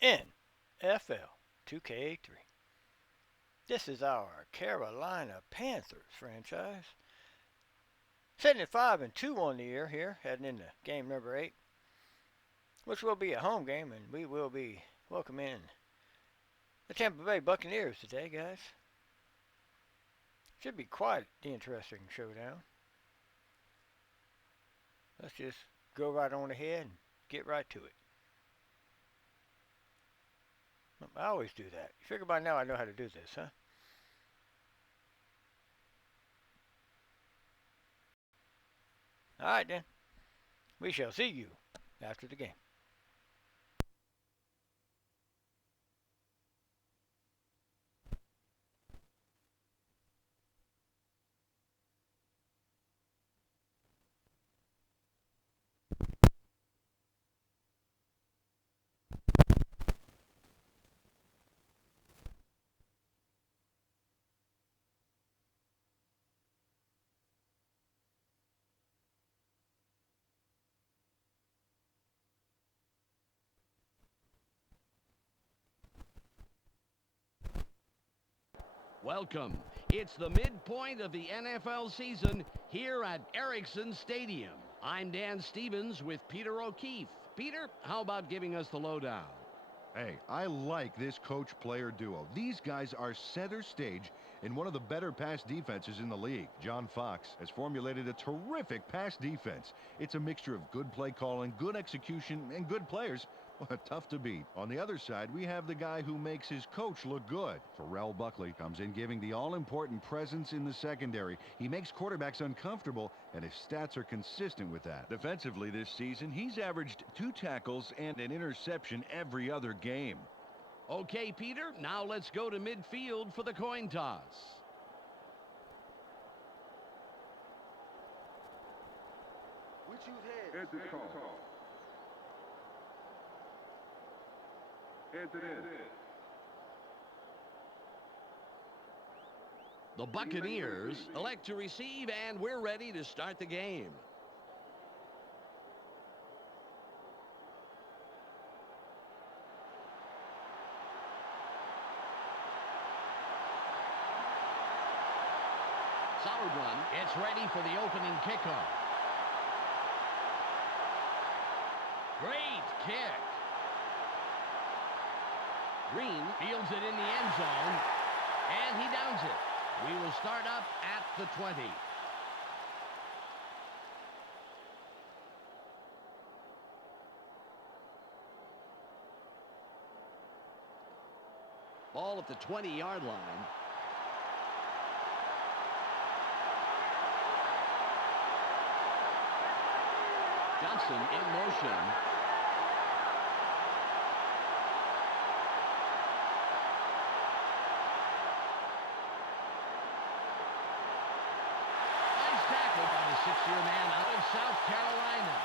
NFL 2K3. This is our Carolina Panthers franchise. Sitting at 5-2 on the year here, heading into game number 8, which will be a home game, and we will be welcoming the Tampa Bay Buccaneers today, guys. Should be quite the interesting showdown. Let's just go right on ahead and get right to it. I always do that. You figure by now I know how to do this, huh? Alright then. We shall see you after the game. Welcome. It's the midpoint of the NFL season here at Ericsson Stadium. I'm Dan Stevens with Peter O'Keefe. Peter, how about giving us the lowdown? Hey, I like this coach-player duo. These guys are center stage in one of the better pass defenses in the league. John Fox has formulated a terrific pass defense. It's a mixture of good play calling, good execution, and good players. Well, tough to beat. On the other side, we have the guy who makes his coach look good. Terrell Buckley comes in giving the all-important presence in the secondary. He makes quarterbacks uncomfortable, and his stats are consistent with that. Defensively this season, he's averaged 2 tackles and an interception every other game. Okay, Peter, now let's go to midfield for the coin toss. Which you've had. Heads is called. Heads it is. The Buccaneers elect to receive, and we're ready to start the game. Solid run. It's ready for the opening kickoff. Great kick. Green fields it in the end zone, and he downs it. We will start up at the 20. Ball at the 20-yard line. Johnson in motion. Six-year man out of South Carolina.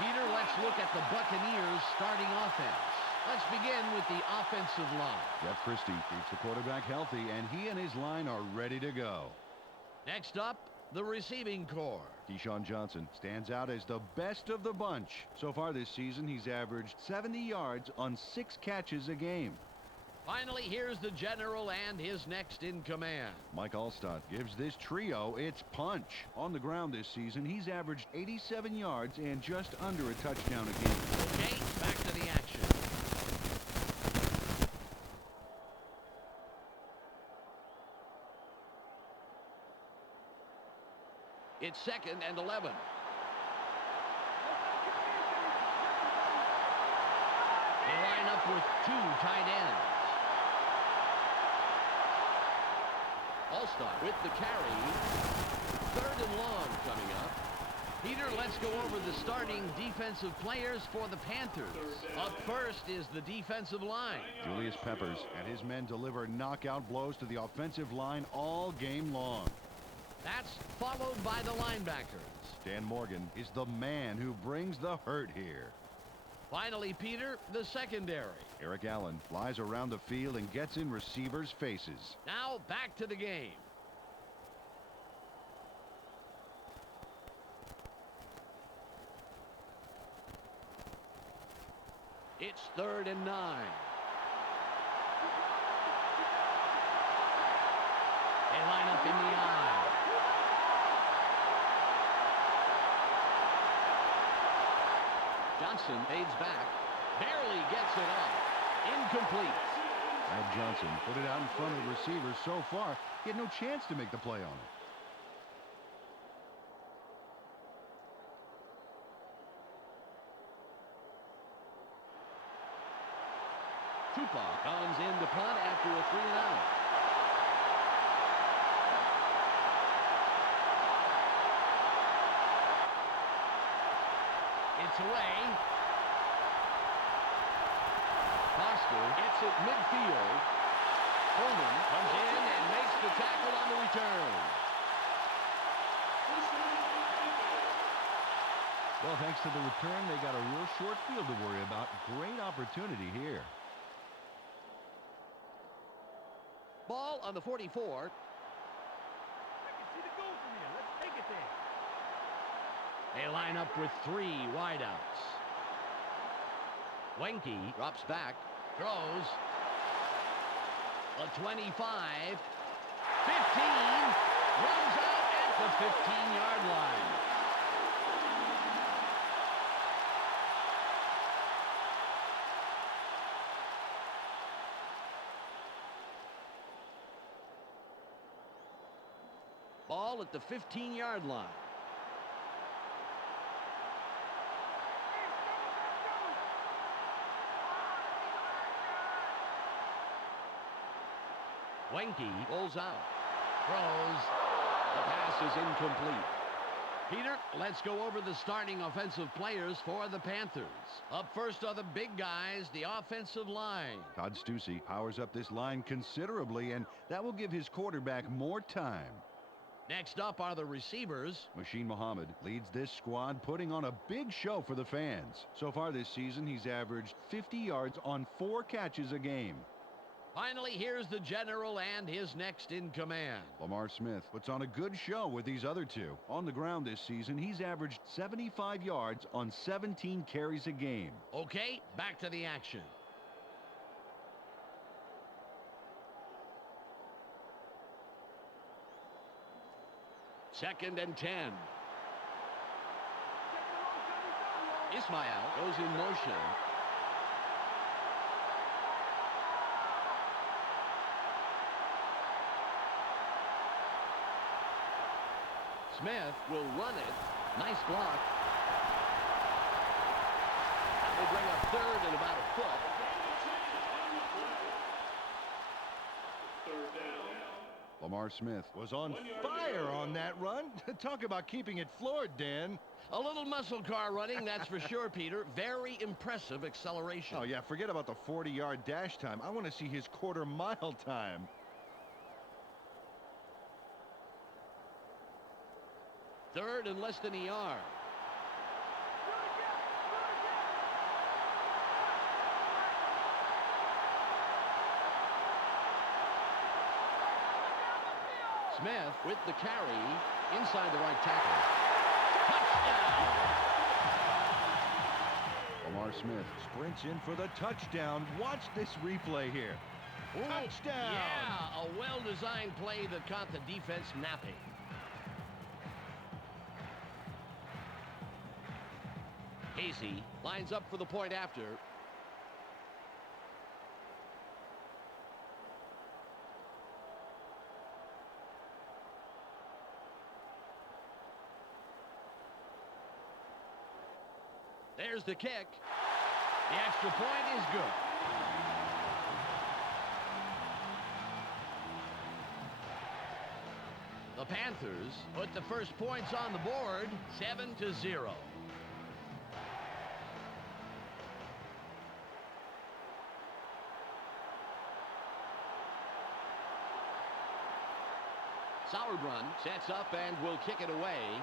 Peter, let's look at the Buccaneers starting offense. Let's begin with the offensive line. Jeff Christie keeps the quarterback healthy, and he and his line are ready to go. Next up, the receiving corps. Keyshawn Johnson stands out as the best of the bunch. So far this season, he's averaged 70 yards on 6 catches a game. Finally, here's the general and his next in command. Mike Allstott gives this trio its punch. On the ground this season, he's averaged 87 yards and just under a touchdown a game. Okay, back to the action. It's 2nd and 11. They line up with 2 tight ends. Allstott with the carry. 3rd and long coming up. Peter, let's go over the starting defensive players for the Panthers. Up first is the defensive line. Julius Peppers and his men deliver knockout blows to the offensive line all game long. That's followed by the linebackers. Dan Morgan is the man who brings the hurt here. Finally, Peter, the secondary. Eric Allen flies around the field and gets in receivers' faces. Now back to the game. It's 3rd and 9. They line up in the eye. Johnson fades back. Barely gets it off. Incomplete. Brad Johnson put it out in front of the receivers. So far, he had no chance to make the play on it. Tupa comes in to punt after a 3-and-out. It's away. Foster gets it midfield. Coleman comes in and makes the tackle on the return. Well, thanks to the return, they got a real short field to worry about. Great opportunity here. Ball on the 44. I can see the goal from here. Let's take it there. They line up with 3 wideouts. Wenke drops back, throws. A 25, 15, runs out at the 15-yard line. Ball at the 15-yard line. Wenke pulls out. Throws. The pass is incomplete. Peter, let's go over the starting offensive players for the Panthers. Up first are the big guys, the offensive line. Todd Stussy powers up this line considerably, and that will give his quarterback more time. Next up are the receivers. Machine Muhammad leads this squad, putting on a big show for the fans. So far this season, he's averaged 50 yards on 4 catches a game. Finally, here's the general and his next in command. Lamar Smith puts on a good show with these other 2. On the ground this season, he's averaged 75 yards on 17 carries a game. Okay, back to the action. Second and 10. Ismail goes in motion. Smith will run it. Nice block. That will bring up 3rd and about a foot. Lamar Smith was on fire on that run. Talk about keeping it floored, Dan. A little muscle car running, that's for sure, Peter. Very impressive acceleration. Oh, yeah, forget about the 40-yard dash time. I want to see his quarter-mile time. Third and less than a yard. Smith with the carry inside the right tackle. Touchdown! Lamar Smith sprints in for the touchdown. Watch this replay here. Ooh, Touchdown! Yeah, a well-designed play that caught the defense napping. Casey lines up for the point after. There's the kick. The extra point is good. The Panthers put the first points on the board, 7-0. Sauerbrunn sets up and will kick it away.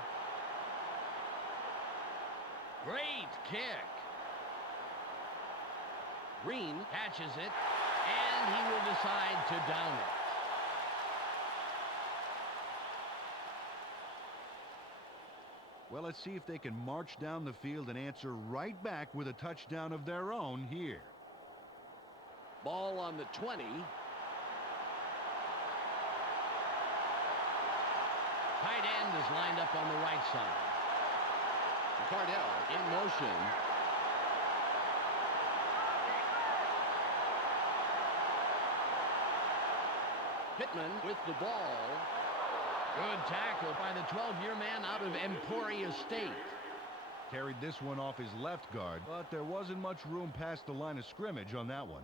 Great kick. Green catches it, and he will decide to down it. Well, let's see if they can march down the field and answer right back with a touchdown of their own here. Ball on the 20. Tight end is lined up on the right side. Cardell in motion. Pittman with the ball. Good tackle by the 12-year man out of Emporia State. Carried this one off his left guard, but there wasn't much room past the line of scrimmage on that one.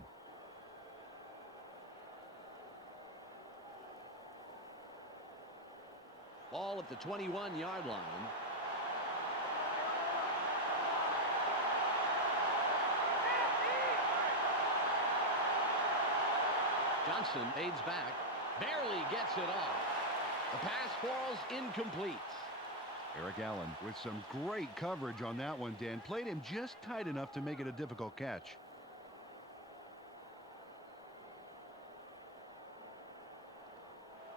Ball at the 21-yard line. Johnson fades back. Barely gets it off. The pass falls incomplete. Eric Allen with some great coverage on that one, Dan. Played him just tight enough to make it a difficult catch.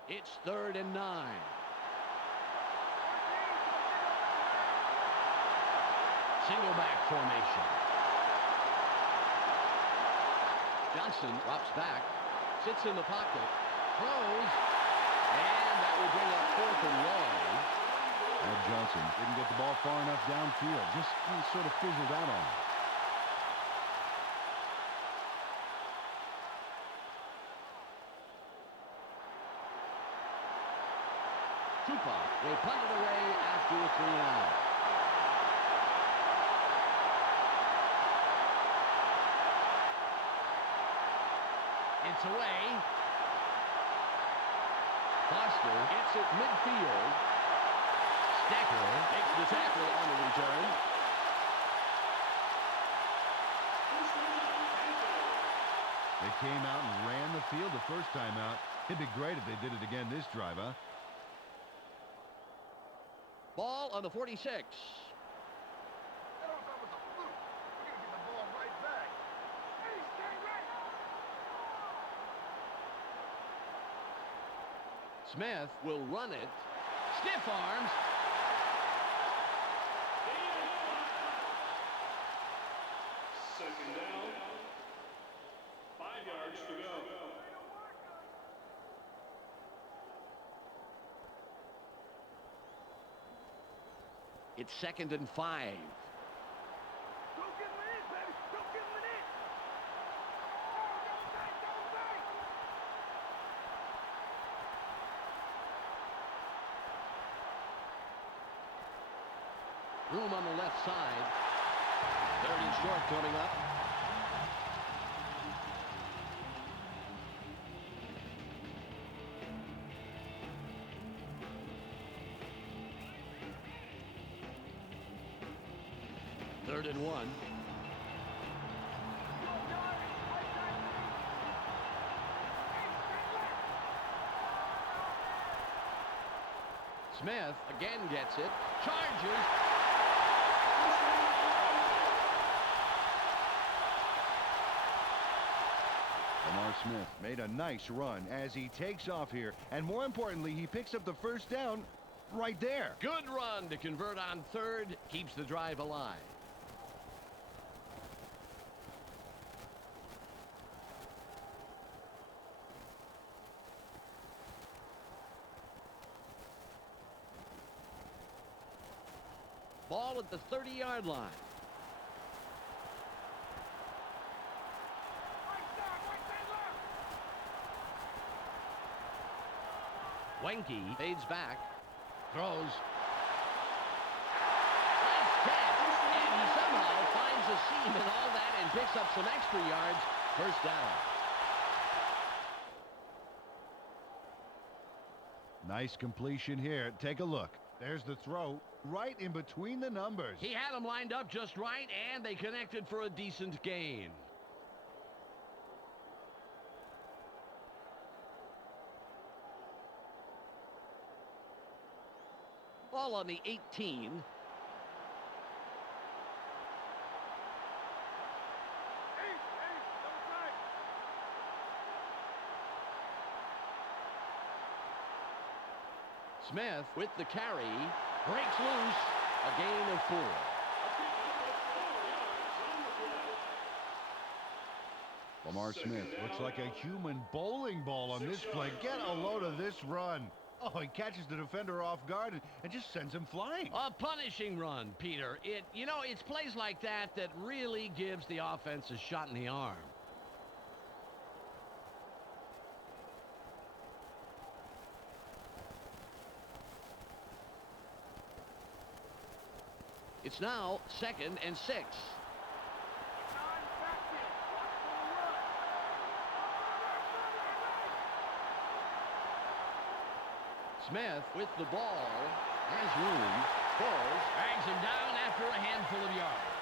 It's 3rd and 9. Single back formation. Johnson drops back, sits in the pocket, throws, and that will bring up 4th and long. Ed Johnson didn't get the ball far enough downfield. Just sort of fizzled out on it. Tupa will punt it away after a 3-and-out. It's away. Foster gets it midfield. Stecker makes the tackle on the return. They came out and ran the field the first time out. It'd be great if they did it again this drive, huh? Ball on the 46. Smith will run it. Stiff arms. Second down. 5 yards to go. It's 2nd and 5. Go get him in, baby. Go get him in. Room on the left side. 3rd and short coming up. Third and 1. Smith again gets it. Charges. Lamar Smith made a nice run as he takes off here. And more importantly, he picks up the first down right there. Good run to convert on 3rd. Keeps the drive alive. Ball at the 30-yard line. Wenke fades back, throws. Nice catch, and he somehow finds a seam and all that and picks up some extra yards. First down. Nice completion here. Take a look. There's the throw right in between the numbers. He had them lined up just right, and they connected for a decent gain. Ball on the 18. Smith with the carry. Breaks loose. A gain of 4. Lamar Smith looks like a human bowling ball on this play. Get a load of this run. Oh, he catches the defender off guard and just sends him flying. A punishing run, Peter. It's plays like that that really gives the offense a shot in the arm. It's now 2nd and 6. Smith with the ball, has room, falls, drags him down after a handful of yards.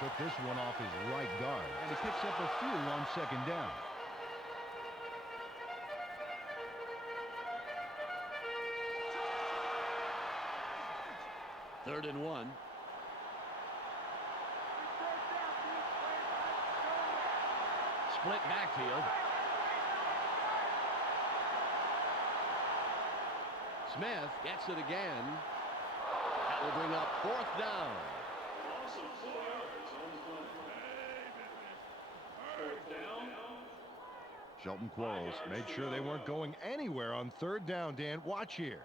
Put this one off his right guard, and he picks up a few on 2nd down. Third and 1. Split backfield. Smith gets it again. That will bring up 4th down. Loss of 4 yards on the play. 4th down. Shelton Quarles made sure they weren't going anywhere on 3rd down, Dan. Watch here.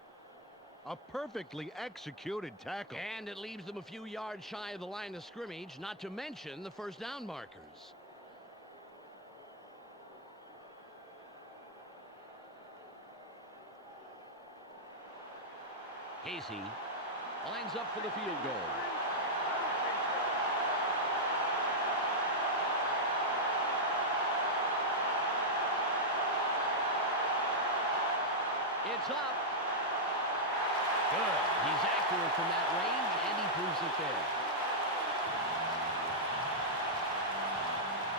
A perfectly executed tackle. And it leaves them a few yards shy of the line of scrimmage, not to mention the 1st down markers. Casey lines up for the field goal. It's up. Good. He's accurate from that range, and he proves it there.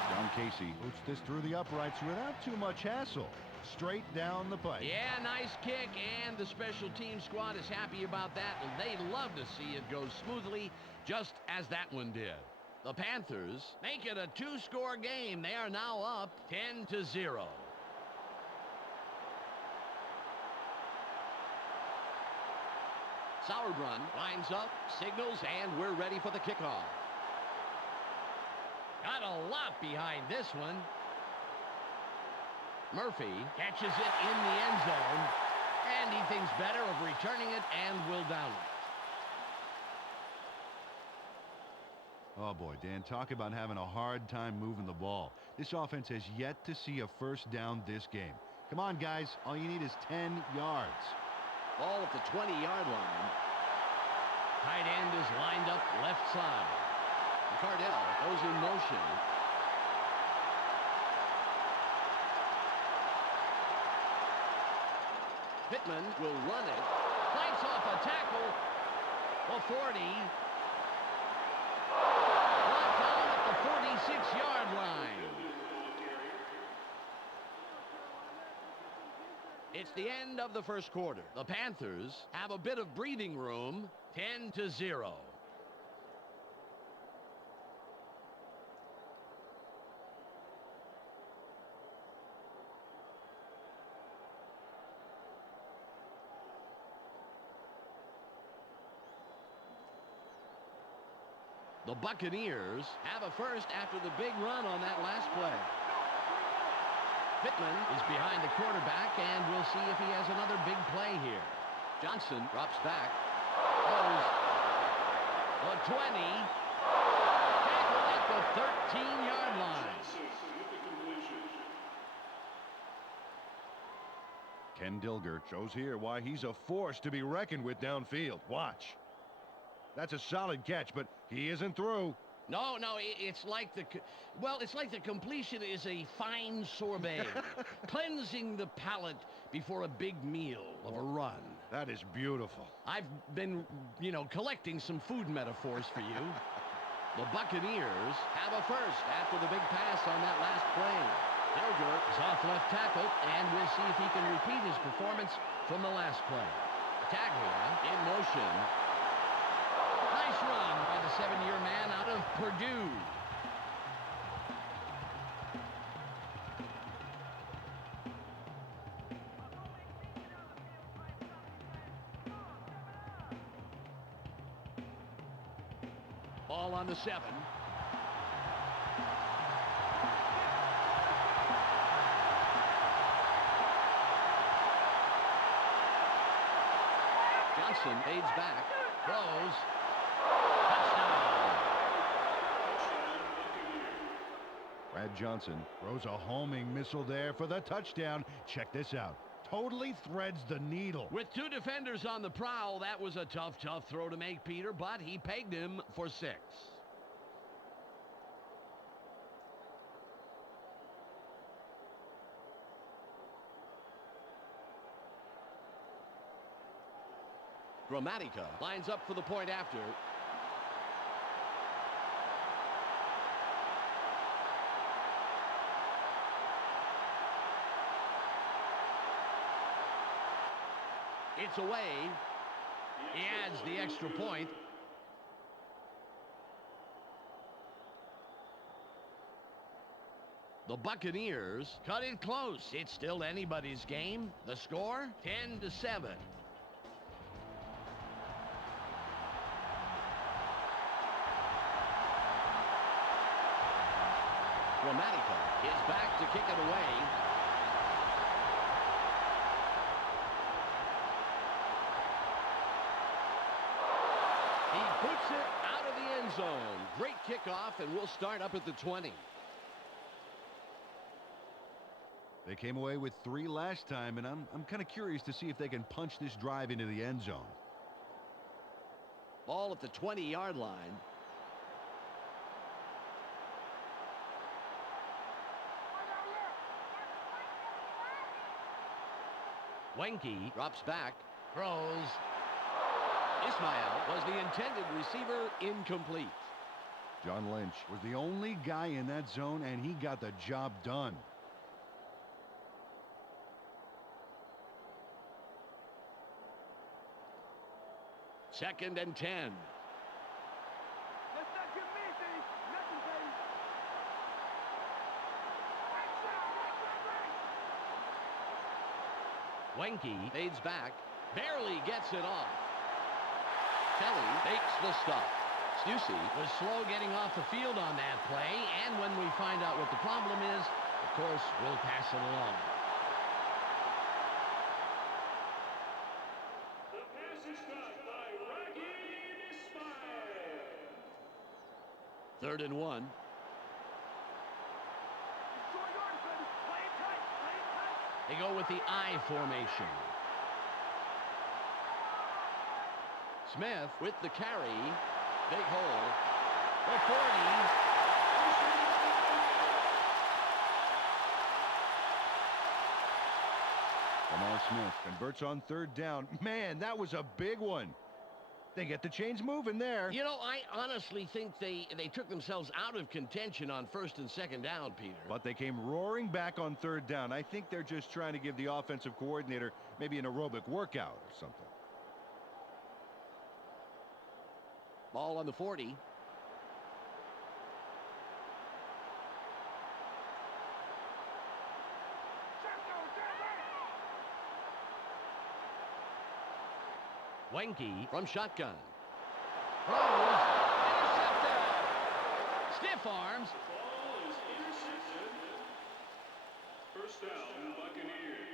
John Casey boots this through the uprights without too much hassle. Straight down the pipe. Yeah, nice kick, and the special team squad is happy about that. They love to see it go smoothly, just as that one did. The Panthers make it a 2-score game. They are now up 10-0. Sauerbrunn lines up, signals, and we're ready for the kickoff. Got a lot behind this one. Murphy catches it in the end zone, and he thinks better of returning it and will down it. Oh, boy, Dan, talk about having a hard time moving the ball. This offense has yet to see a 1st down this game. Come on, guys. All you need is 10 yards. Ball at the 20-yard line. Tight end is lined up left side. Cardell goes in motion. Pittman will run it. Fights off a tackle. The 40. Brought down at the 46-yard line. It's the end of the 1st quarter. The Panthers have a bit of breathing room. 10-0. The Buccaneers have a first after the big run on that last play. Pittman is behind the quarterback, and we'll see if he has another big play here. Johnson drops back. Goes the 20. Tackled at the 13-yard line. Ken Dilger shows here why he's a force to be reckoned with downfield. Watch. That's a solid catch, but he isn't through. No, it's like the completion is a fine sorbet, cleansing the palate before a big meal of a run. That is beautiful. I've been, collecting some food metaphors for you. The Buccaneers have a first after the big pass on that last play. Dilger is off left tackle, and we'll see if he can repeat his performance from the last play. Taglia in motion. Nice run by the 7-year man out of Purdue. Ball on the 7. Johnson fades back, throws, touchdown. Brad Johnson throws a homing missile there for the touchdown. Check this out. Totally threads the needle. With two defenders on the prowl, that was a tough throw to make, Peter, but he pegged him for 6. Gramatica lines up for the point after. It's away. He adds the extra point. The Buccaneers cut it close. It's still anybody's game. The score, 10-7. Gramatica is back to kick it away. He puts it out of the end zone. Great kickoff, and we'll start up at the 20. They came away with 3 last time, and I'm kind of curious to see if they can punch this drive into the end zone. Ball at the 20-yard line. Wenke drops back, throws. Ismail was the intended receiver, incomplete. John Lynch was the only guy in that zone, and he got the job done. Second and 10. Let's not get busy. Nothing, baby. Wenke fades back, barely gets it off. Kelly makes the stop. Stussy was slow getting off the field on that play, and when we find out what the problem is, of course, we'll pass it along. The pass is caught by Raheem Ismail. 3rd and 1. Short yard, baby. Play it tight. Play it tight. They go with the I formation. Smith with the carry. Big hole. The 40. Lamar Smith converts on 3rd down. Man, that was a big one. They get the chains moving there. You know, I honestly think they took themselves out of contention on 1st and 2nd down, Peter. But they came roaring back on 3rd down. I think they're just trying to give the offensive coordinator maybe an aerobic workout or something. Ball on the 40. Wenke from shotgun. Throws. Intercepted. Stiff arms. Ball is intercepted. First down, Buccaneers.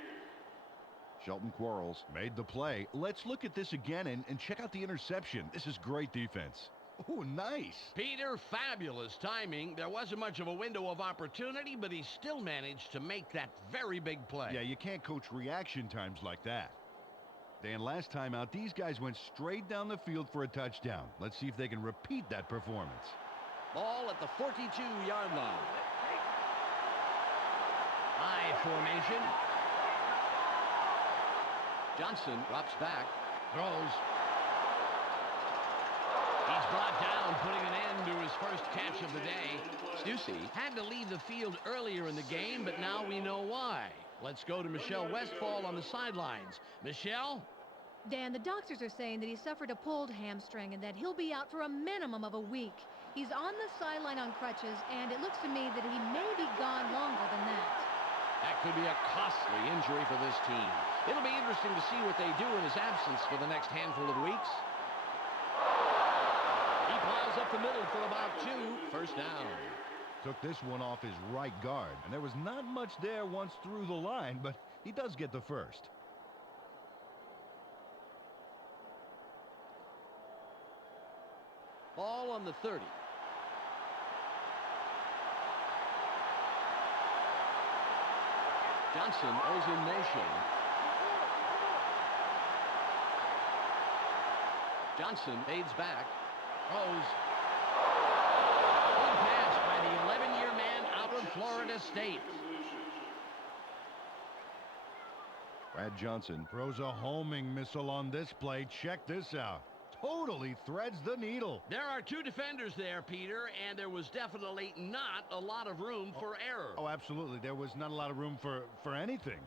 Shelton Quarles made the play. Let's look at this again and check out the interception. This is great defense. Oh, nice. Peter, fabulous timing. There wasn't much of a window of opportunity, but he still managed to make that very big play. Yeah, you can't coach reaction times like that. Dan, last time out, these guys went straight down the field for a touchdown. Let's see if they can repeat that performance. Ball at the 42-yard line. I formation. Johnson drops back, throws. He's brought down, putting an end to his first catch of the day. Stussy had to leave the field earlier in the game, but now we know why. Let's go to Michelle Westfall on the sidelines. Michelle? Dan, the doctors are saying that he suffered a pulled hamstring and that he'll be out for a minimum of a week. He's on the sideline on crutches, and it looks to me that he may be gone longer than that. That could be a costly injury for this team. It'll be interesting to see what they do in his absence for the next handful of weeks. He plows up the middle for about 2. First down. Took this one off his right guard, and there was not much there once through the line, but he does get the first. Ball on the 30. Johnson is in motion. Johnson fades back. Throws. Good pass by the 11-year man out of Florida State. Brad Johnson throws a homing missile on this play. Check this out. Totally threads the needle. There are 2 defenders there, Peter, and there was definitely not a lot of room for error. Oh, absolutely. There was not a lot of room for anything.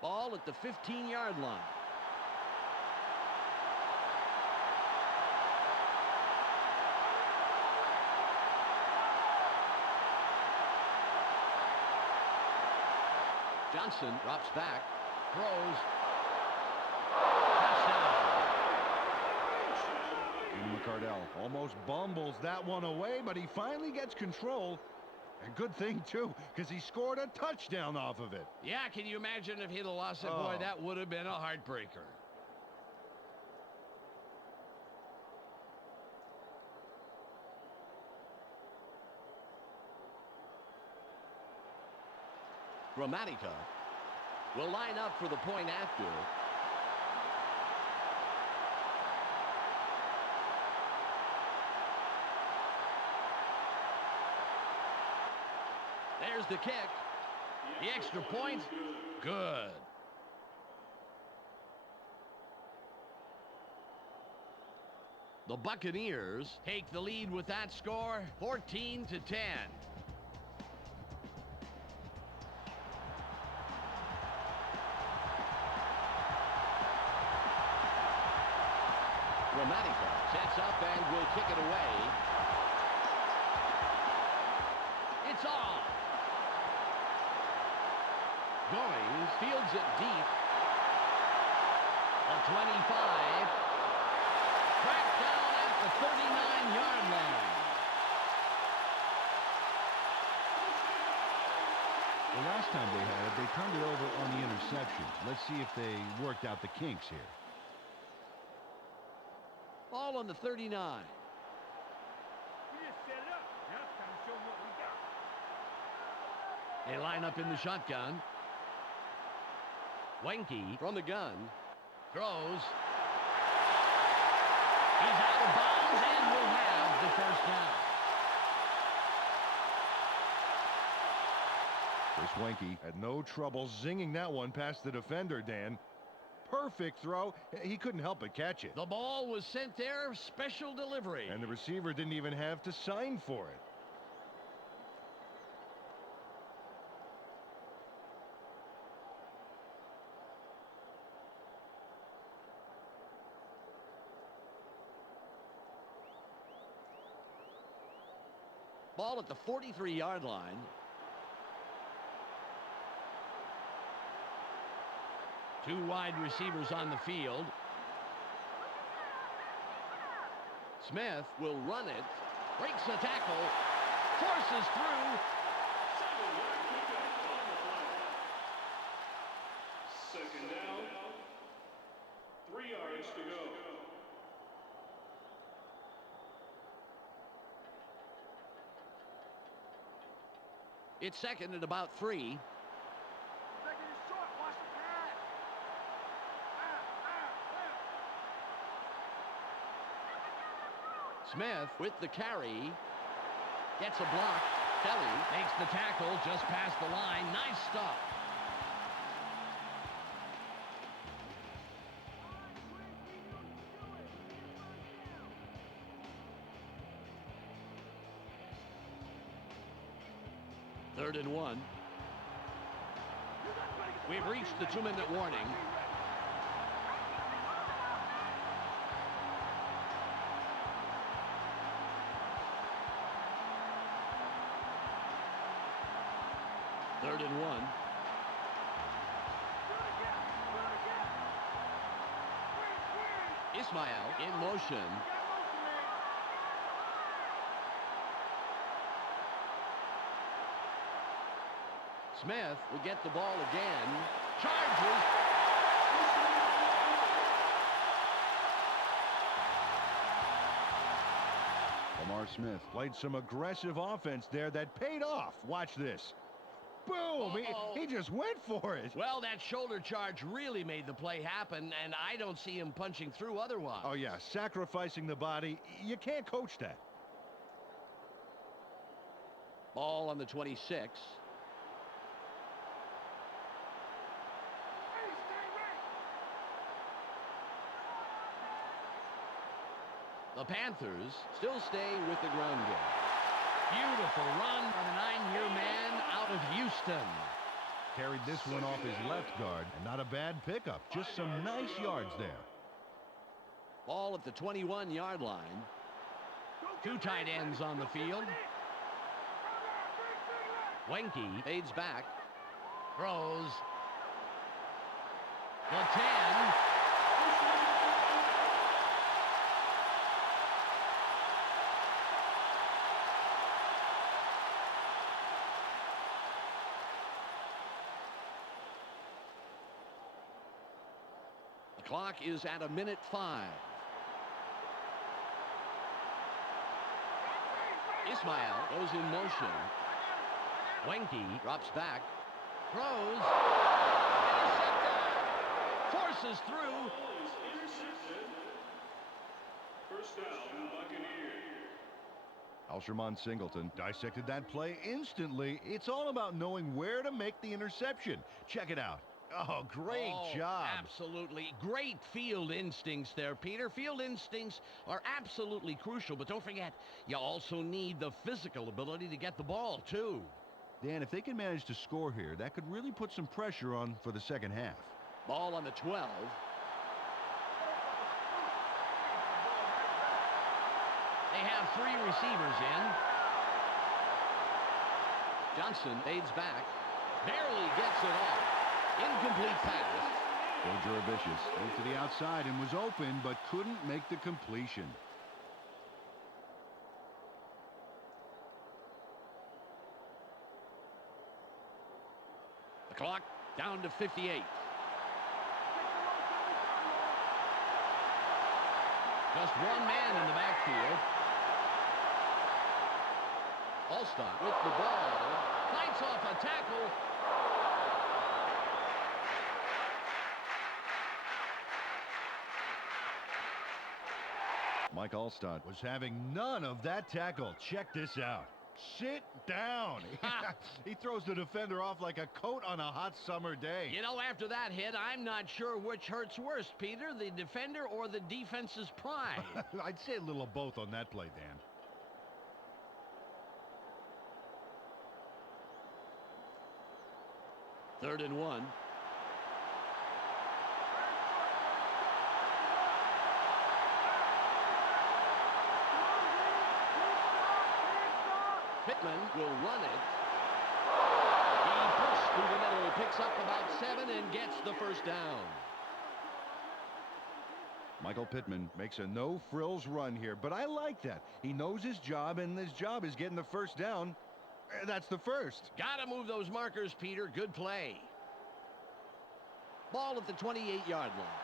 Ball at the 15-yard line. Johnson drops back, throws. Touchdown. McCardell almost bumbles that one away, but he finally gets control. And good thing, too, because he scored a touchdown off of it. Yeah, can you imagine if he'd have lost it? Boy, that would have been a heartbreaker. Gramatica will line up for the point after. There's the kick. The extra point. Good. The Buccaneers take the lead with that score, 14-10. Gramatica sets up and will kick it away. It's off. Goings fields it deep. A 25. Tracked down at the 39-yard line. The last time they had it, they turned it over on the interception. Let's see if they worked out the kinks here. Ball on the 39. We just set it up. Now it's time to show them what we got. They line up in the shotgun. Wenke from the gun. Throws. He's out of bounds and will have the first down. Chris Wenke had no trouble zinging that one past the defender, Dan. Perfect throw. He couldn't help but catch it. The ball was sent there, special delivery. And the receiver didn't even have to sign for it. Ball at the 43-yard line. Two wide receivers on the field. Smith will run it. Breaks the tackle. Forces through. 7-yard pickup on the play. Second down. 3 yards to go. It's second at about 3. Second is short. Watch the pass. Smith with the carry. Gets a block. Kelly makes the tackle just past the line. Nice stop. Third and 1. We've reached the 2-minute warning. Third and 1. Ismail in motion. Smith will get the ball again. Charges. Lamar Smith played some aggressive offense there that paid off. Watch this. Boom! He just went for it. Well, that shoulder charge really made the play happen, and I don't see him punching through otherwise. Oh, yeah, sacrificing the body. You can't coach that. Ball on the 26. The Panthers still stay with the ground game. Beautiful run by the 9-year man out of Houston. Carried this one off his left guard, and not a bad pickup. Just some nice yards there. Ball at the 21-yard line. Two tight ends on the field. Wenke fades back. Throws. The 10. The clock is at 1:05. Ismail goes in motion. Wenke drops back. Throws. Intercepted. Forces through. Intercepted. First down, Buccaneers. Alsherman Singleton dissected that play instantly. It's all about knowing where to make the interception. Check it out. Oh, great job. Absolutely. Great field instincts there, Peter. Field instincts are absolutely crucial, but don't forget, you also need the physical ability to get the ball, too. Dan, if they can manage to score here, that could really put some pressure on for the second half. Ball on the 12. They have 3 receivers in. Johnson fades back. Barely gets it off. Incomplete pass. Bill Jurevicius moved to the outside and was open, but couldn't make the completion. The clock down to 58. Just one man in the backfield. Allstott with the ball. Fights off a tackle. Mike Allstott was having none of that tackle. Check this out. Sit down. He throws the defender off like a coat on a hot summer day. You know, after that hit, I'm not sure which hurts worse, Peter, the defender or the defense's pride. I'd say a little of both on that play, Dan. Third and 1. Pittman will run it. He pushed through the middle, picks up about 7 and gets the first down. Michael Pittman makes a no-frills run here, but I like that. He knows his job, and his job is getting the first down. That's the first. Gotta move those markers, Peter. Good play. Ball at the 28-yard line.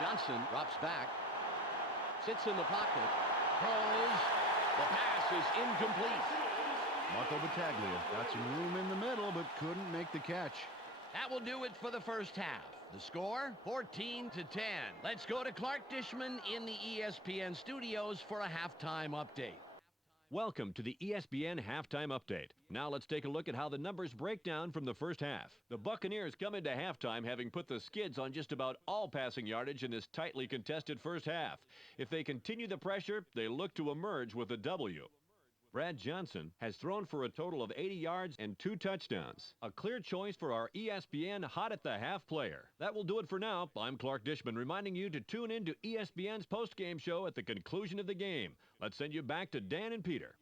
Johnson drops back. Sits in the pocket. Throws. The pass is incomplete. Marco Battaglia got some room in the middle, but couldn't make the catch. That will do it for the first half. The score, 14-10. Let's go to Clark Dishman in the ESPN studios for a halftime update. Welcome to the ESPN Halftime Update. Now let's take a look at how the numbers break down from the first half. The Buccaneers come into halftime having put the skids on just about all passing yardage in this tightly contested first half. If they continue the pressure, they look to emerge with a W. Brad Johnson has thrown for a total of 80 yards and 2 touchdowns. A clear choice for our ESPN Hot at the Half player. That will do it for now. I'm Clark Dishman reminding you to tune in to ESPN's post-game show at the conclusion of the game. Let's send you back to Dan and Peter.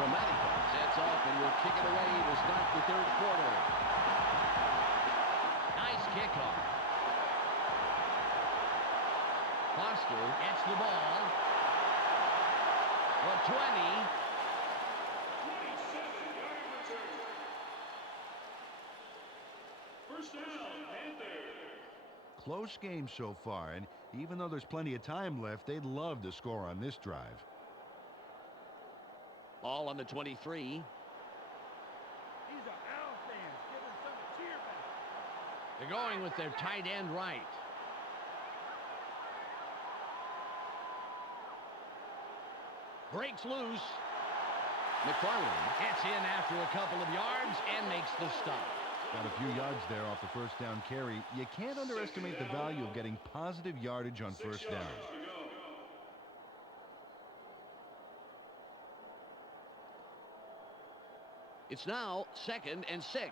Dramatica sets up and will kick it away to start the third quarter. Nice kickoff. Foster gets the ball. The 20. 27-yard return. First down, Panthers. Close game so far, and even though there's plenty of time left, they'd love to score on this drive. Ball on the 23. These are our fans giving some a cheer back. They're going with their tight end right. Breaks loose. McFarland gets in after a couple of yards and makes the stop. Got a few yards there off the first down carry. You can't underestimate the value of getting positive yardage on first down. It's now 2nd and 6. Watch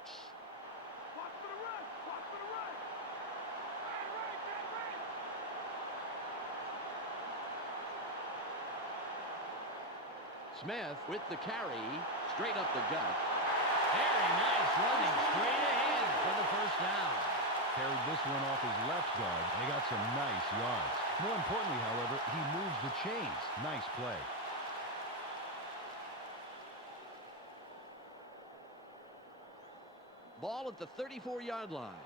for the run. Watch for the run. Right. Smith with the carry. Straight up the gut. Very nice running straight ahead for the first down. Carried this one off his left guard. They got some nice yards. More importantly, however, he moves the chains. Nice play. Ball at the 34-yard line.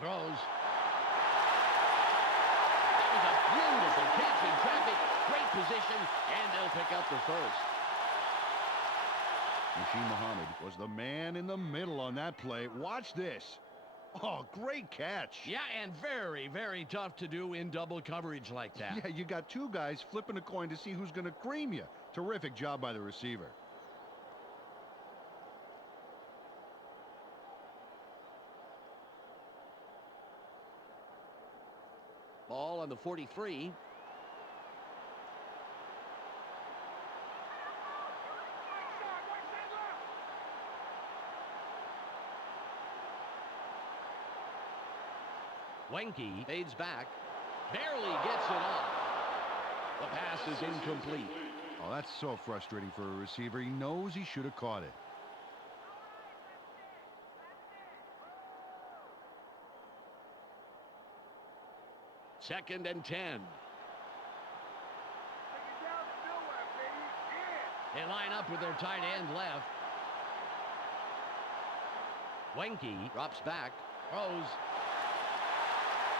Throws. That was a beautiful catch in traffic. Great position, and they'll pick up the first. Rasheed Muhammad was the man in the middle on that play. Watch this. Oh, great catch. Yeah, and very, very tough to do in double coverage like that. Yeah, you got two guys flipping a coin to see who's going to cream you. Terrific job by the receiver. Ball on the 43. Wenke fades back. Barely gets it up. The pass is incomplete. Oh, that's so frustrating for a receiver. He knows he should have caught it. Second and 10. They line up with their tight end left. Wenke drops back. Throws.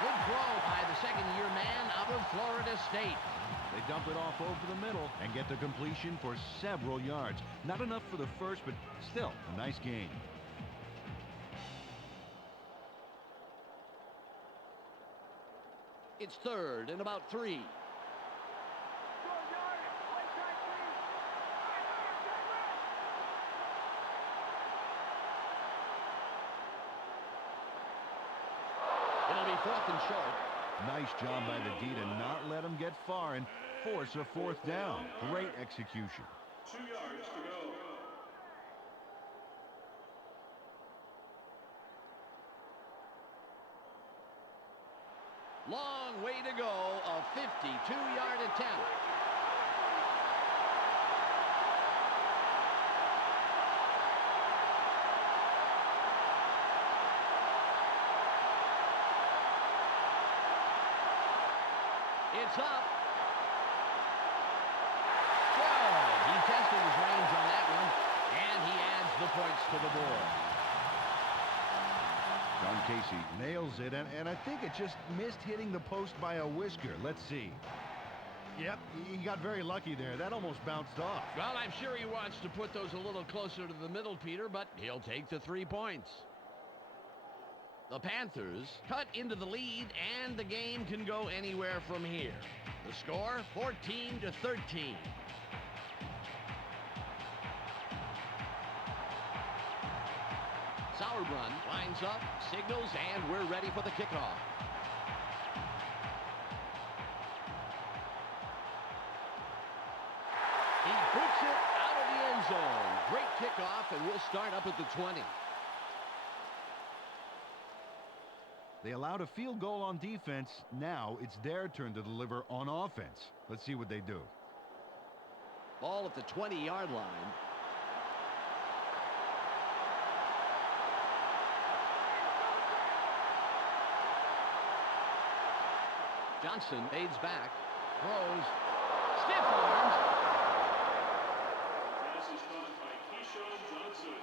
Good throw by the second-year man out of Florida State. They dump it off over the middle and get the completion for several yards. Not enough for the first, but still a nice gain. It's 3rd and about 3. It'll be 4th and short. Nice job by the D to not let him get far and force a 4th down. Great execution. 2 yards to go. Long way to go. A 52-yard attempt. It's up. Good. He tested his range on that one, and he adds the points to the board. John Casey nails it, and I think it just missed hitting the post by a whisker. Let's see. Yep, he got very lucky there. That almost bounced off. Well, I'm sure he wants to put those a little closer to the middle, Peter, but he'll take the 3 points. The Panthers cut into the lead, and the game can go anywhere from here. The score, 14-13. Sauerbrunn lines up, signals, and we're ready for the kickoff. He puts it out of the end zone. Great kickoff, and we'll start up at the 20. They allowed a field goal on defense. Now it's their turn to deliver on offense. Let's see what they do. Ball at the 20-yard line. Johnson fades back, throws, stiff arms. Pass is caught by Keyshawn Johnson.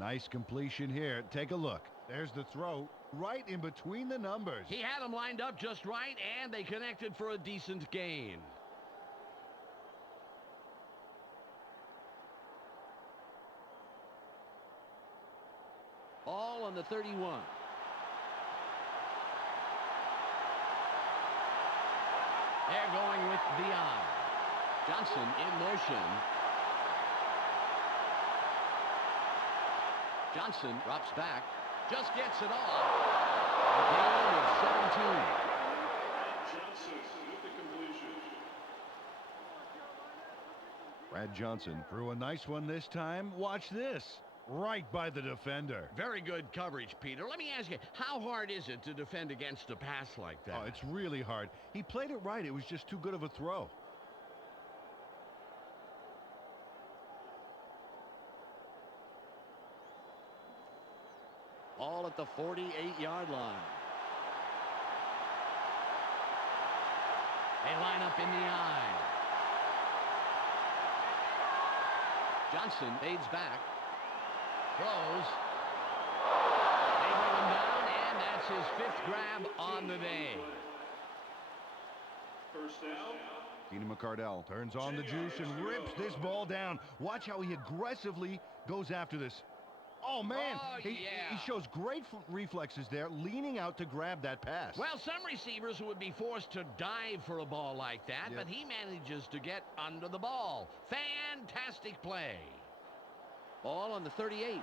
Nice completion here. Take a look. There's the throw right in between the numbers. He had them lined up just right, and they connected for a decent gain. Ball on the 31. They're going with the eye. Johnson in motion. Johnson drops back, just gets it off. A gain of 17. Johnson with the completion. Brad Johnson threw a nice one this time. Watch this. Right by the defender. Very good coverage, Peter. Let me ask you, how hard is it to defend against a pass like that? Oh, it's really hard. He played it right. It was just too good of a throw. All at the 48-yard line. They line up in the eye. Johnson fades back. Throws. They bring him down, and that's his 5th grab on the day. First down. Keenan McCardell turns on the juice and rips this ball down. Watch how he aggressively goes after this. Oh, man. Oh, He yeah. shows great reflexes there, leaning out to grab that pass. Well, some receivers would be forced to dive for a ball like that, Yep. but he manages to get under the ball. Fantastic play. Ball on the 38.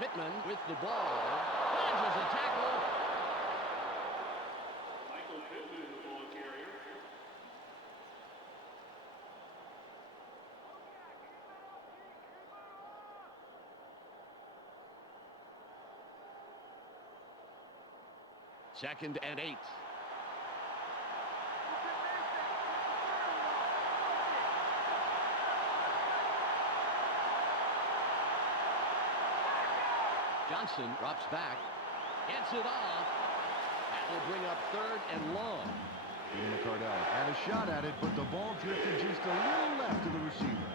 Pittman with the ball. Dodges a tackle. Michael Pittman, the ball carrier. Second and 8. Johnson drops back, gets it off. That will bring up 3rd and long. Keenan McCardell had a shot at it, but the ball drifted just a little left to the receiver.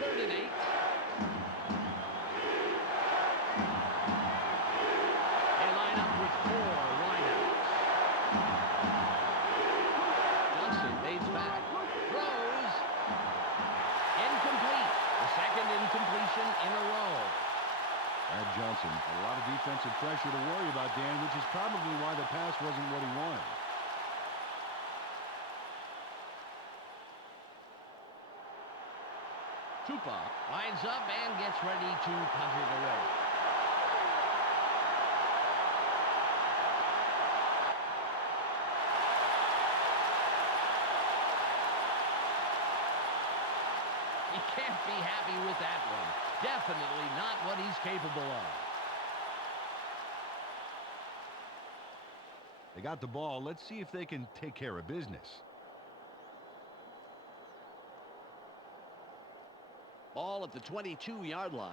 Third and 8. They line up with 4 wideouts. Johnson fades back, throws, incomplete. The 2nd incompletion in a row. Brad Johnson, a lot of defensive pressure to worry about, Dan, which is probably why the pass wasn't what he wanted. Tupa lines up and gets ready to punt it away. He can't be happy with that one. Definitely not what he's capable of. They got the ball. Let's see if they can take care of business. Ball at the 22-yard line.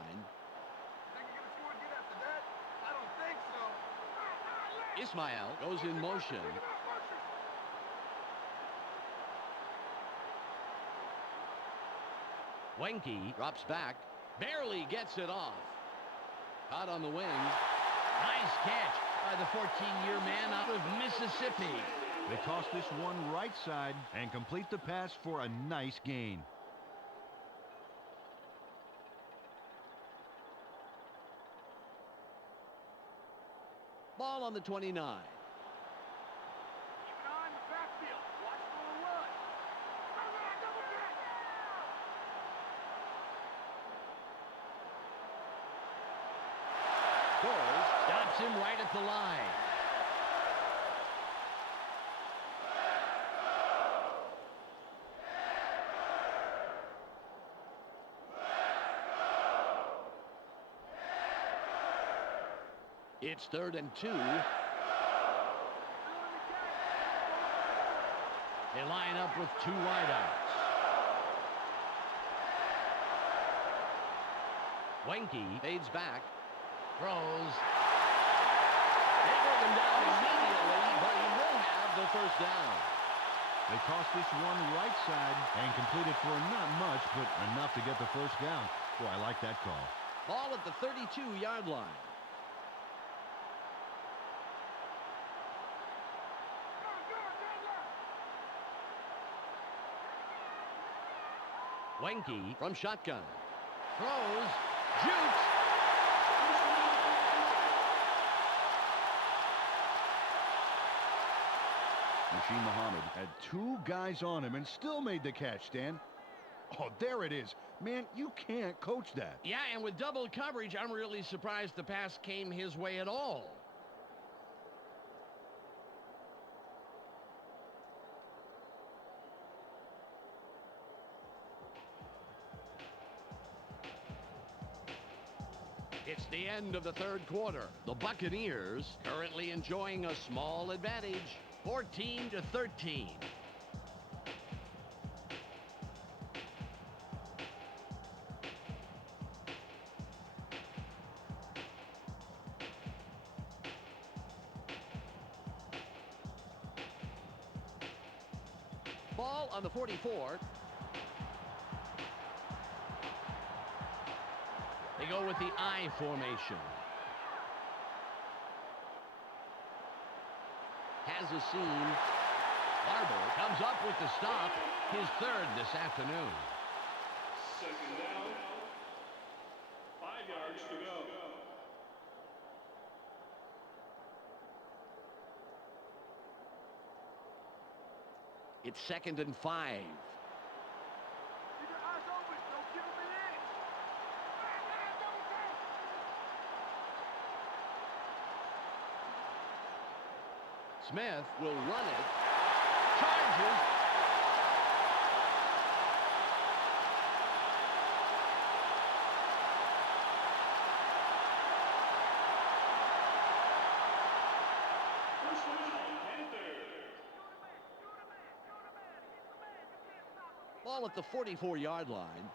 Think you're gonna score again after that? I don't think so. Ismail goes in motion. Wenke drops back, barely gets it off. Caught on the wing. Nice catch by the 14-year man out of Mississippi. They toss this one right side and complete the pass for a nice gain. Ball on the 29. Keep an eye on the backfield. Watch for a run. Double Scores. Stops him right at the line. It's 3rd and 2. They line up with 2 wideouts. Wenke fades back. Throws. They bring him down immediately, but he will have the first down. They toss this one right side and complete it for not much, but enough to get the first down. Boy, I like that call. Ball at the 32-yard line. Wenke from shotgun. Throws. Jukes. Rasheed Muhammad had 2 guys on him and still made the catch, Dan. Oh, there it is. Man, you can't coach that. Yeah, and with double coverage, I'm really surprised the pass came his way at all. It's the end of the 3rd quarter. The Buccaneers currently enjoying a small advantage, 14-13. Ball on the 44. They go with the I formation. Has a seam. Barber comes up with the stop. His 3rd this afternoon. 2nd down. 5 yards to go. It's 2nd and 5. Keep your eyes open. Don't give him an inch. Smith will run it. Charges. First down, Panthers. Ball at the 44-yard line.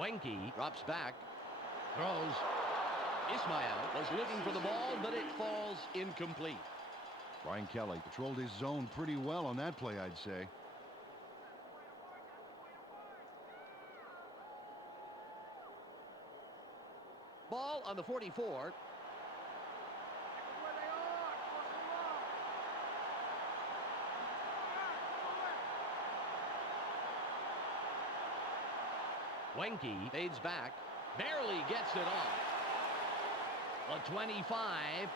Wenke drops back. Throws. Ismail was looking for the ball, but it falls incomplete. Brian Kelly controlled his zone pretty well on that play, I'd say. Ball on the 44. Wenke fades back. Barely gets it off. A 25.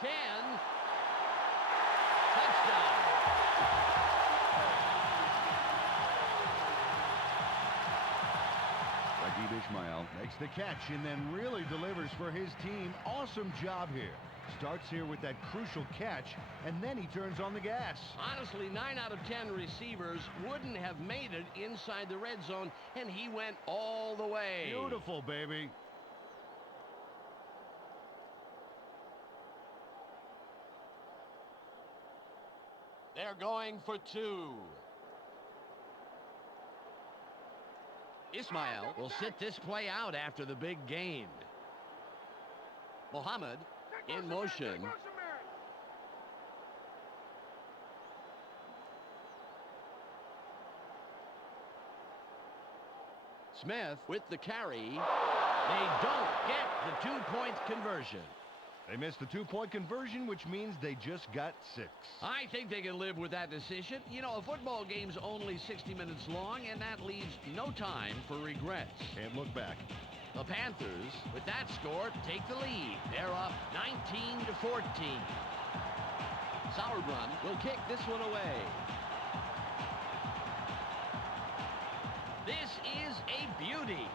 10. Touchdown. Raghib Ismail makes the catch and then really delivers for his team. Awesome job here. Starts here with that crucial catch, and then he turns on the gas. Honestly, 9 out of 10 receivers wouldn't have made it inside the red zone, and he went all the way. Beautiful, baby. They're going for 2. Ismail will sit this play out after the big gain. Muhammad in motion. Smith with the carry. They don't get the 2-point conversion. They missed the 2-point conversion, which means they just got 6. I think they can live with that decision. You know, a football game's only 60 minutes long, and that leaves no time for regrets. Can't look back. The Panthers, with that score, take the lead. They're up 19-14. Sauerbrunn will kick this one away. This is a beauty.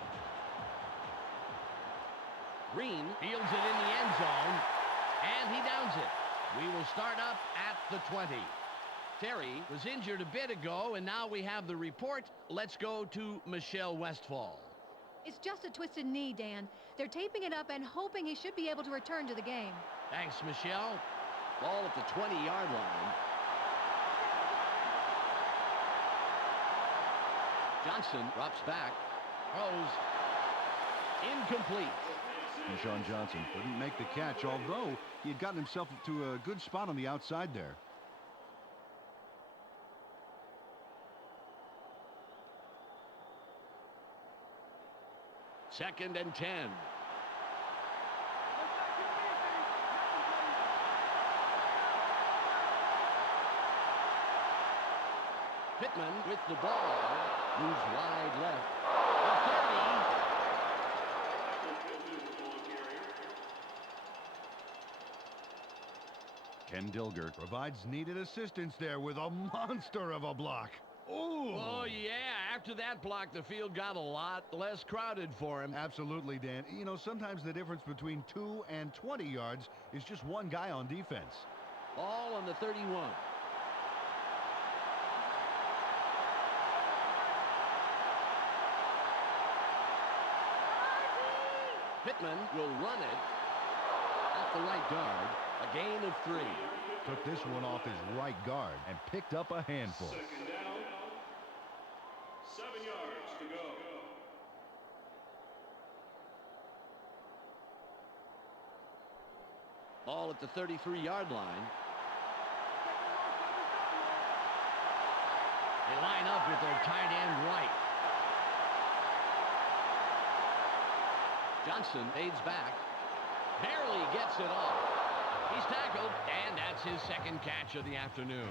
Green fields it in the end zone, and he downs it. We will start up at the 20. Terry was injured a bit ago, and now we have the report. Let's go to Michelle Westfall. It's just a twisted knee, Dan. They're taping it up and hoping he should be able to return to the game. Thanks, Michelle. Ball at the 20-yard line. Johnson drops back. Throws. Incomplete. Deshaun Johnson couldn't make the catch, although he had gotten himself to a good spot on the outside there. Second and 10. Pittman with the ball. Moves wide left. The 30. Ken Dilger provides needed assistance there with a monster of a block. Ooh. Oh, yeah. After that block, the field got a lot less crowded for him. Absolutely, Dan. You know, sometimes the difference between 2 and 20 yards is just one guy on defense. Ball on the 31. Pittman will run it at the right guard. A gain of 3. Took this one off his right guard and picked up a handful. Second down. 7 yards to go. Ball at the 33-yard line. They line up with their tight end right. Johnson fades back. Barely gets it off. He's tackled, and that's his second catch of the afternoon.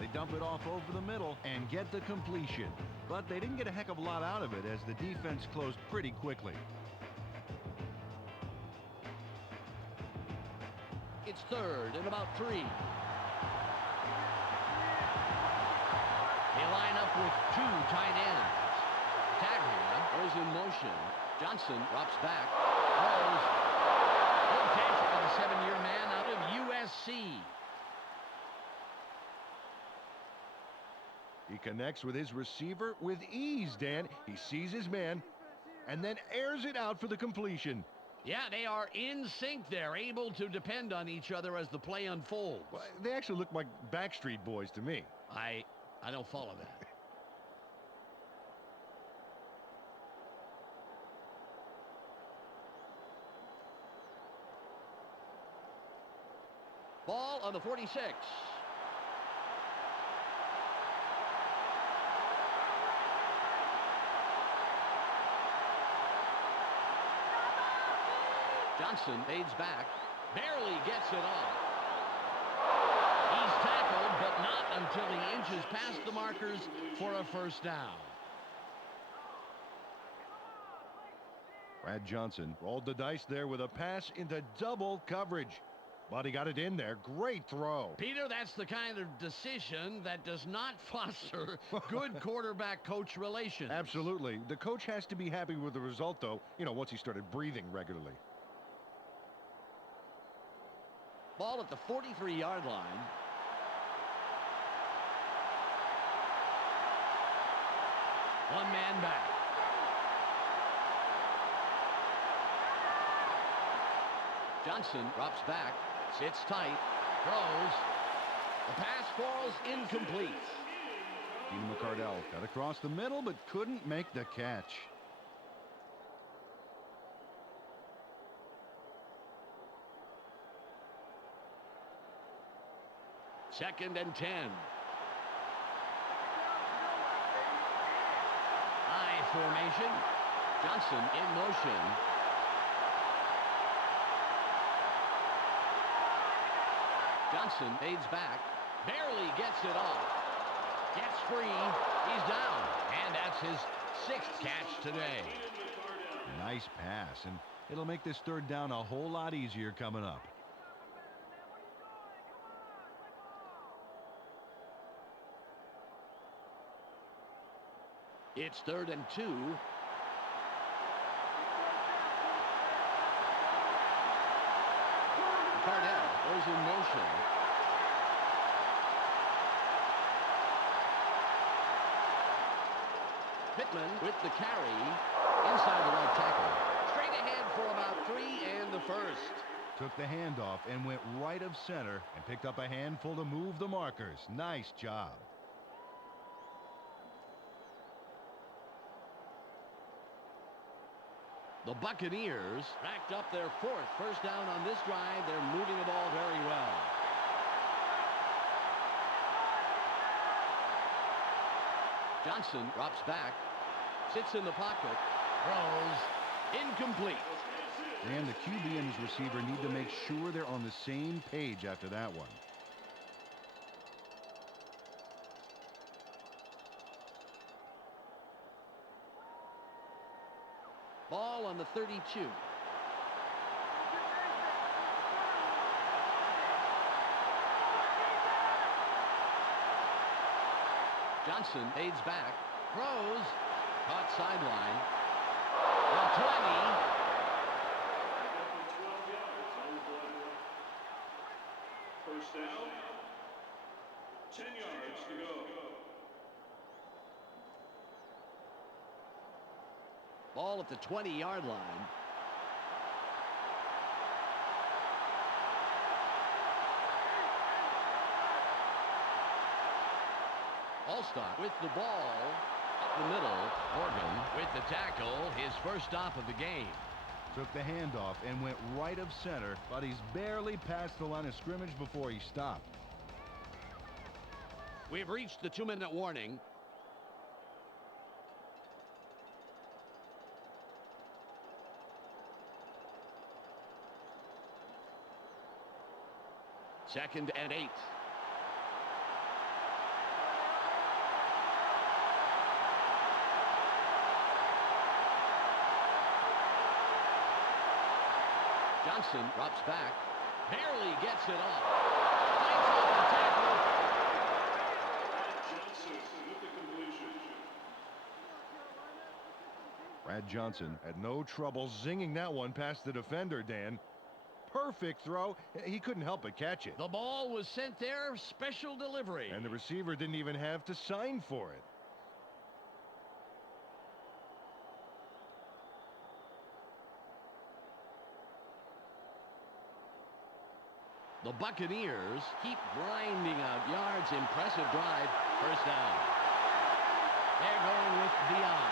They dump it off over the middle and get the completion. But they didn't get a heck of a lot out of it as the defense closed pretty quickly. It's third and about 3. They line up with 2 tight ends. Taglia goes in motion. Johnson drops back. Throws. Good catch by the 7-year man out of USC. He connects with his receiver with ease, Dan. He sees his man and then airs it out for the completion. Yeah, they are in sync there, able to depend on each other as the play unfolds. Well, they actually look like Backstreet Boys to me. I don't follow that. Ball on the 46. Johnson fades back, barely gets it off. He's tackled, but not until he inches past the markers for a first down. Brad Johnson rolled the dice there with a pass into double coverage. But he got it in there. Great throw. Peter, that's the kind of decision that does not foster good quarterback-coach relations. Absolutely. The coach has to be happy with the result, though, you know, once he started breathing regularly. Ball at the 43-yard line. One man back. Johnson drops back, sits tight, throws. The pass falls incomplete. Keenan McCardell got across the middle but couldn't make the catch. Second and 10. I formation. Johnson in motion. Johnson fades back. Barely gets it off. Gets free. He's down. And that's his 6th catch today. Nice pass, and it'll make this third down a whole lot easier coming up. It's 3rd and 2. Cardell goes in motion. Pittman with the carry inside the right tackle. Straight ahead for about 3 and the first. Took the handoff and went right of center and picked up a handful to move the markers. Nice job. The Buccaneers racked up their 4th first down on this drive. They're moving the ball very well. Johnson drops back, sits in the pocket, throws, incomplete. And the QB and his receiver need to make sure they're on the same page after that one. Ball on the 32. Johnson fades back, throws, caught sideline. The 20. 12 yards on the play. First down. 10 yards to go. Ball at the 20-yard line. Allstott with the ball up the middle. Morgan with the tackle, his first stop of the game. Took the handoff and went right of center, but he's barely past the line of scrimmage before he stopped. We've reached the 2-minute warning. Second and 8. Johnson drops back, barely gets it off. Fights off the tackle. Johnson with the completion. Brad Johnson had no trouble zinging that one past the defender, Dan. Perfect throw. He couldn't help but catch it. The ball was sent there, special delivery. And the receiver didn't even have to sign for it. The Buccaneers keep grinding out yards. Impressive drive. First down. They're going with Dion.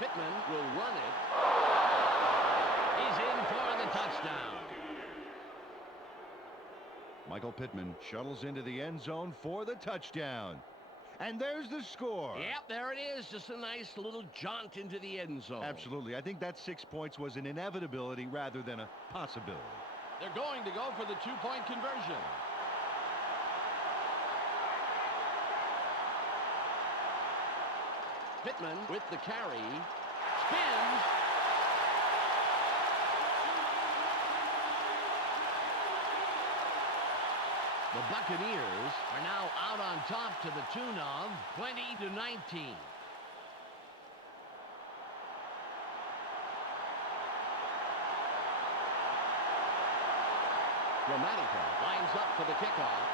Pittman will run it. He's in for the touchdown. Michael Pittman shuttles into the end zone for the touchdown. And there's the score. Yep, there it is. Just a nice little jaunt into the end zone. Absolutely. I think that 6 points was an inevitability rather than a possibility. They're going to go for the 2-point conversion. Pittman with the carry. Spins. The Buccaneers are now out on top to the tune of 20-19. Gramatica lines up for the kickoff.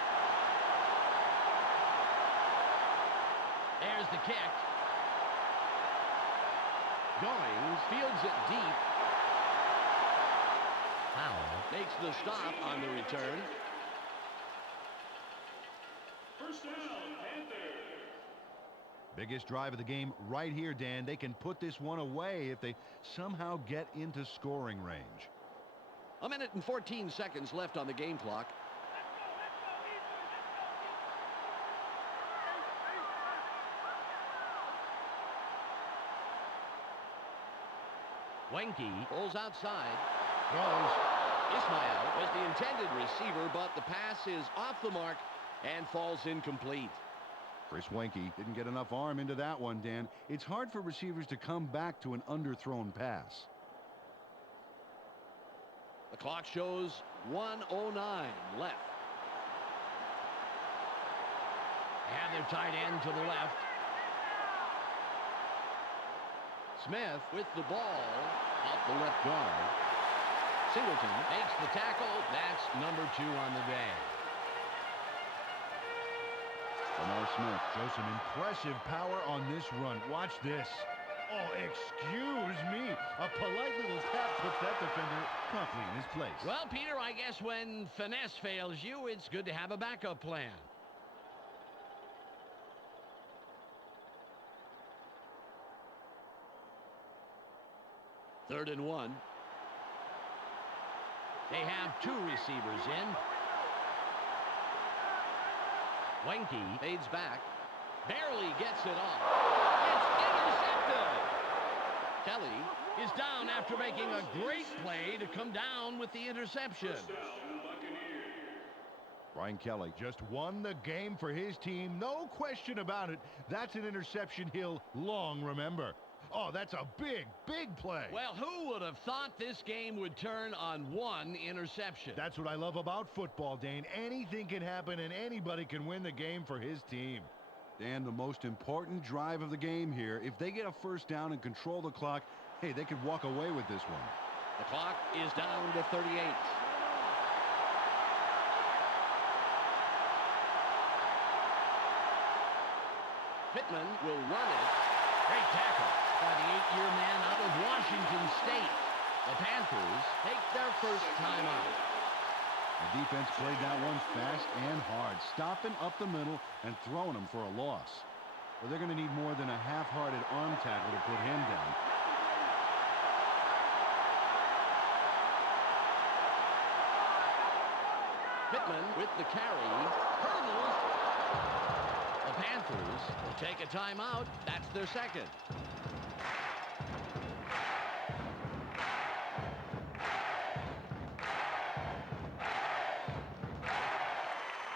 There's the kick. Goings fields it deep. Howell makes the stop on the return. First down, Panthers. Biggest drive of the game right here, Dan. They can put this one away if they somehow get into scoring range. 1 minute and 14 seconds left on the game clock. Wenke pulls outside, throws. Ismail was the intended receiver, but the pass is off the mark and falls incomplete. Chris Wenke didn't get enough arm into that one, Dan. It's hard for receivers to come back to an underthrown pass. The clock shows 1:09 left. They have their tight end to the left. Smith with the ball out the left guard. Singleton makes the tackle. That's number 2 on the day. Lamar Smith shows some impressive power on this run. Watch this. Oh, excuse me. A polite little tap puts that defender promptly in his place. Well, Peter, I guess when finesse fails you, it's good to have a backup plan. Third and 1. They have 2 receivers in. Wenke fades back. Barely gets it off. It's intercepted. Kelly is down after making a great play to come down with the interception. Brian Kelly just won the game for his team. No question about it. That's an interception he'll long remember. Oh, that's a big, big play. Well, who would have thought this game would turn on one interception? That's what I love about football, Dane. Anything can happen and anybody can win the game for his team. Dan, the most important drive of the game here. If they get a first down and control the clock, hey, they could walk away with this one. The clock is down to 38. Pittman will run it. Great tackle by the 8-year man out of Washington State. The Panthers take their first time out. The defense played that one fast and hard, stopping up the middle and throwing him for a loss. Well, they're going to need more than a half-hearted arm tackle to put him down. Pittman with the carry. Hurdles. The Panthers will take a timeout. That's their second.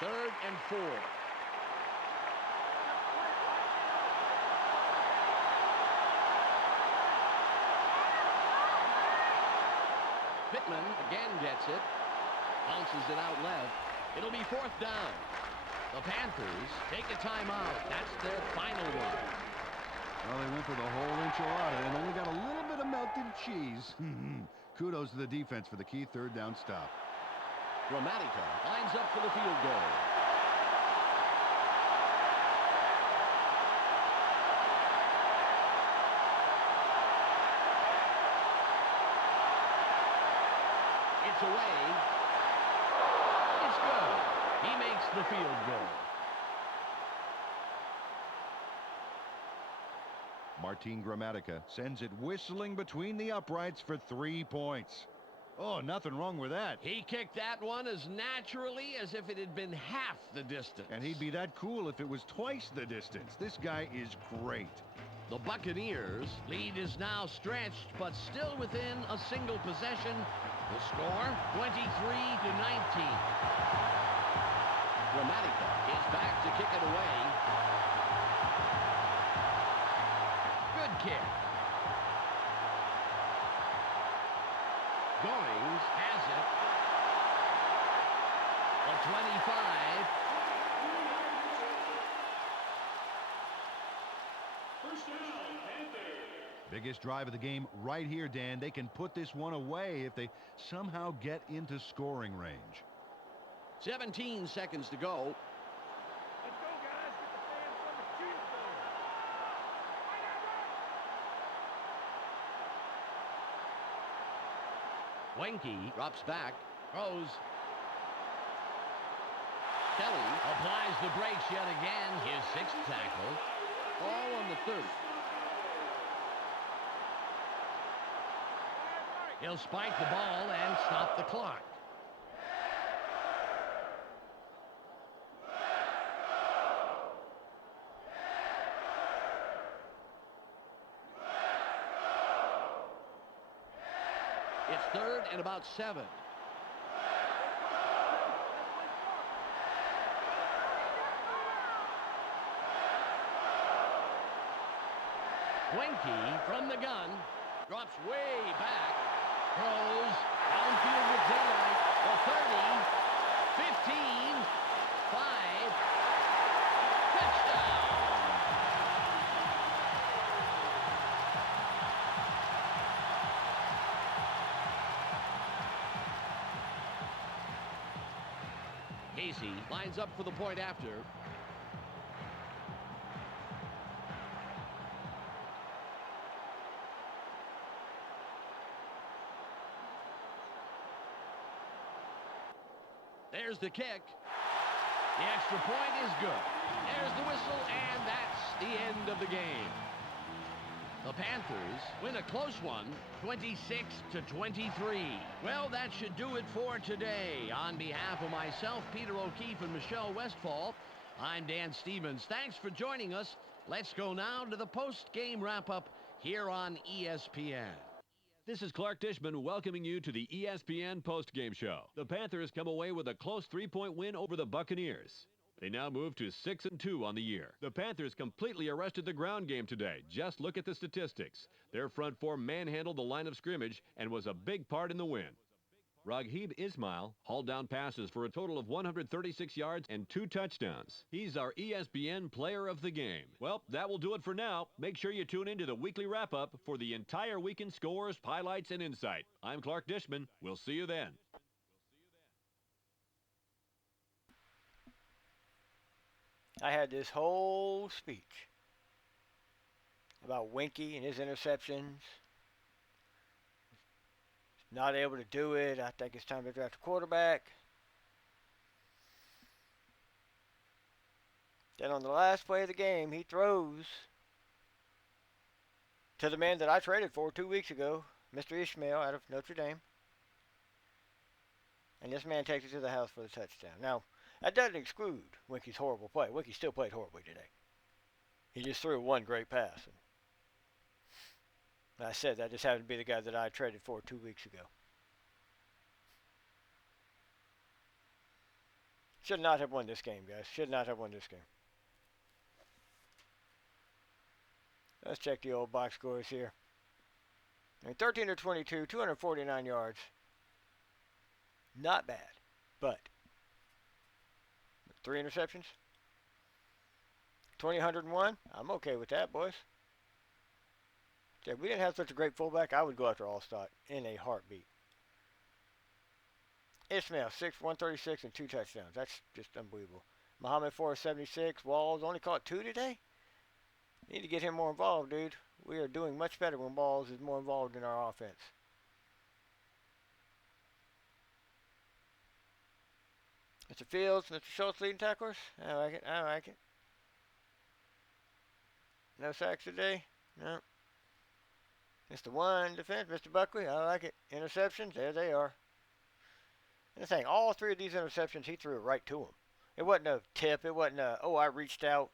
Third and 4. Pittman again gets it. Bounces it out left. It'll be 4th down. The Panthers take a timeout. That's their final one. Well, they went for the whole enchilada and only got a little bit of melted cheese. Kudos to the defense for the key third down stop. Gramatica lines up for the field goal. It's away. It's good. He makes the field goal. Martin Gramatica sends it whistling between the uprights for 3 points. Oh, nothing wrong with that. He kicked that one as naturally as if it had been half the distance. And he'd be that cool if it was twice the distance. This guy is great. The Buccaneers' lead is now stretched, but still within a single possession. The score, 23-19. Gramatica is back to kick it away. Good kick. Goings has it. The 25. First down, Panthers. Biggest drive of the game right here, Dan. They can put this one away if they somehow get into scoring range. 17 seconds to go. Let's go, guys. Get the fans on the cheese board. Wenke drops back, throws. Kelly applies the brakes yet again, his 6th tackle. All on the 30. He'll spike the ball and stop the clock. It's 3rd and about 7. Winky from the gun. Drops way back. Throws. Downfield with daylight. The 30. 15. 5. Touchdown. Casey lines up for the point after. There's the kick. The extra point is good. There's the whistle, and that's the end of the game. The Panthers win a close one, 26-23. Well, that should do it for today. On behalf of myself, Peter O'Keefe, and Michelle Westfall, I'm Dan Stevens. Thanks for joining us. Let's go now to the post-game wrap-up here on ESPN. This is Clark Dishman welcoming you to the ESPN postgame show. The Panthers come away with a close 3-point win over the Buccaneers. They now move to 6-2 on the year. The Panthers completely arrested the ground game today. Just look at the statistics. Their front four manhandled the line of scrimmage and was a big part in the win. Raghib Ismail hauled down passes for a total of 136 yards and 2 touchdowns. He's our ESPN player of the game. Well, that will do it for now. Make sure you tune in to the weekly wrap-up for the entire weekend scores, highlights, and insight. I'm Clark Dishman. We'll see you then. I had this whole speech about Winky and his interceptions. Not able to do it. I think it's time to draft a quarterback. Then on the last play of the game, he throws to the man that I traded for 2 weeks ago, Mr. Ishmael out of Notre Dame. And this man takes it to the house for the touchdown. Now, that doesn't exclude Winky's horrible play. Winky still played horribly today. He just threw one great pass. And I said that just happened to be the guy that I traded for 2 weeks ago. Should not have won this game, guys. Should not have won this game. Let's check the old box scores here. I mean, 13 to 22, 249 yards. Not bad, but 3 interceptions. 101. I'm okay with that, boys. If we didn't have such a great fullback, I would go after Allstott in a heartbeat. Ismail, 136 and 2 touchdowns. That's just unbelievable. Muhammad, 476. Walls only caught 2 today. Need to get him more involved, dude. We are doing much better when Walls is more involved in our offense. Mr. Fields, Mr. Schultz leading tacklers. I like it. I like it. No sacks today. No. Mr. One defense, Mr. Buckley. I like it. Interceptions. There they are. And the thing, all 3 of these interceptions, he threw it right to him. It wasn't a tip. It wasn't a, oh, I reached out.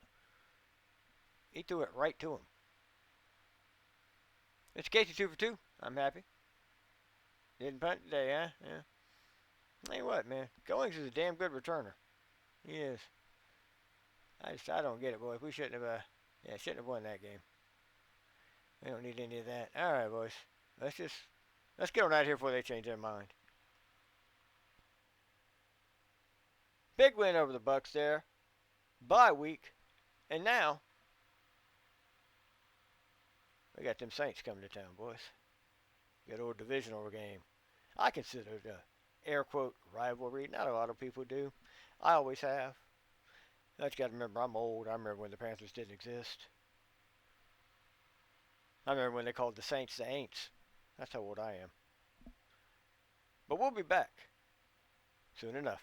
He threw it right to him. Mr. Casey, 2 for 2. I'm happy. Didn't punt today, huh? Yeah. Tell you what, man. Goings is a damn good returner. He is. I don't get it, boys. We shouldn't have won that game. We don't need any of that. All right, boys. Let's get on out of here before they change their mind. Big win over the Bucs there. Bye week. And now, we got them Saints coming to town, boys. Good old divisional game. I consider it a air quote rivalry. Not a lot of people do. I always have. I just got to remember, I'm old. I remember when the Panthers didn't exist. I remember when they called the Saints the Aints. That's how old I am. But we'll be back soon enough.